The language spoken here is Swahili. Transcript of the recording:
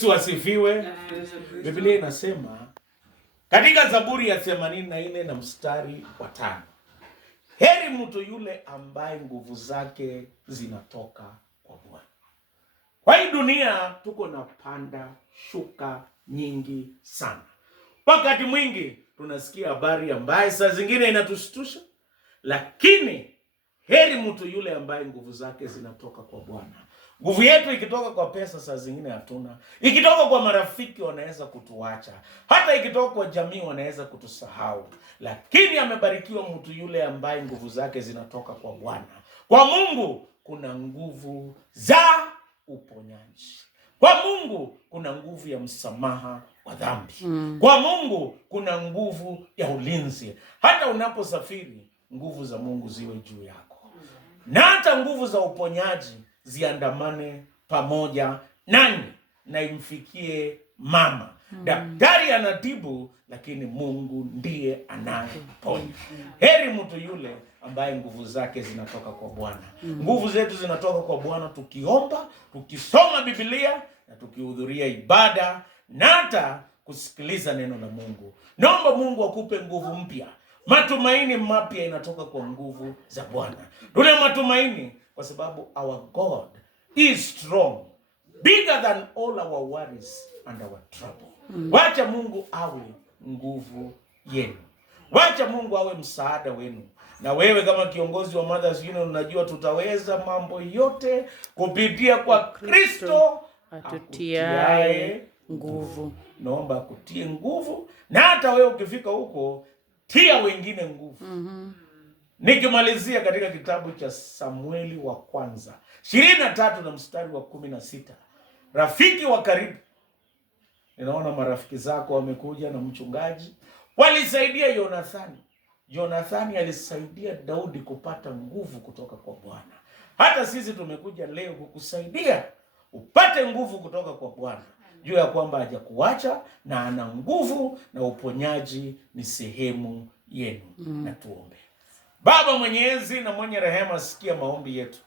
Yesu asifiwe. Biblia inasema katika Zaburi ya 84 na mstari wa 5, heri mtu yule ambaye nguvu zake zinatoka kwa Bwana. Kwa hii dunia tuko na panda shuka nyingi sana. Wakati mwingi tunasikia habari ambaye saa zingine inatushtusha, lakini heri mtu yule ambaye nguvu zake zinatoka kwa Bwana. Nguvu yetu ikitoka kwa pesa saa zingine hatuna. Ikitoka kwa marafiki wanaweza kutuacha. Hata ikitoka kwa jamii wanaweza kutusahau. Lakini amebarikiwa mtu yule ambaye nguvu zake zinatoka kwa Bwana. Kwa Mungu kuna nguvu za uponyaji. Kwa Mungu kuna nguvu ya msamaha wa dhambi. Kwa Mungu kuna nguvu ya ulinzi. Hata unaposafiri, nguvu za Mungu ziwe juu yako. Na hata nguvu za uponyaji ziandamane pamoja nani na imfikie mama. Daktari anatibu, lakini Mungu ndiye anayeponya. Heri mtu yule ambaye nguvu zake zinatoka kwa Bwana. Nguvu zetu zinatoka kwa Bwana tukiomba, tukisoma Biblia na tukihudhuria ibada na hata kusikiliza neno la Mungu. Naomba Mungu akupe nguvu mpya. Matumaini mapya inatoka kwa nguvu za Bwana. Tuna matumaini kwa sababu our God is strong, bigger than all our worries and our trouble. Wacha Mungu awe nguvu yenu. Wacha Mungu awe msaada wenu. Na wewe kama kiongozi wa Mothers Union unajua tutaweza mambo yote kupitia kwa Kristo atutiaye nguvu. Naomba akutie nguvu, na hata wewe ukifika huko tia wengine nguvu. Nikimalizia katika kitabu cha Samueli wa kwanza 23 na mstari wa 16. Rafiki wa karibu. Ninaona marafiki zako wamekuja na mchungaji. Walisaidia Yonathani. Yonathani alisaidia Daudi kupata nguvu kutoka kwa Bwana. Hata sisi tumekuja leo kukusaidia upate nguvu kutoka kwa Bwana. Juu ya kwamba hajakuacha na ana nguvu na uponyaji ni sehemu yenu. Na tuombe. Baba mwenyezi na mwenye rehema, sikia maombi yetu.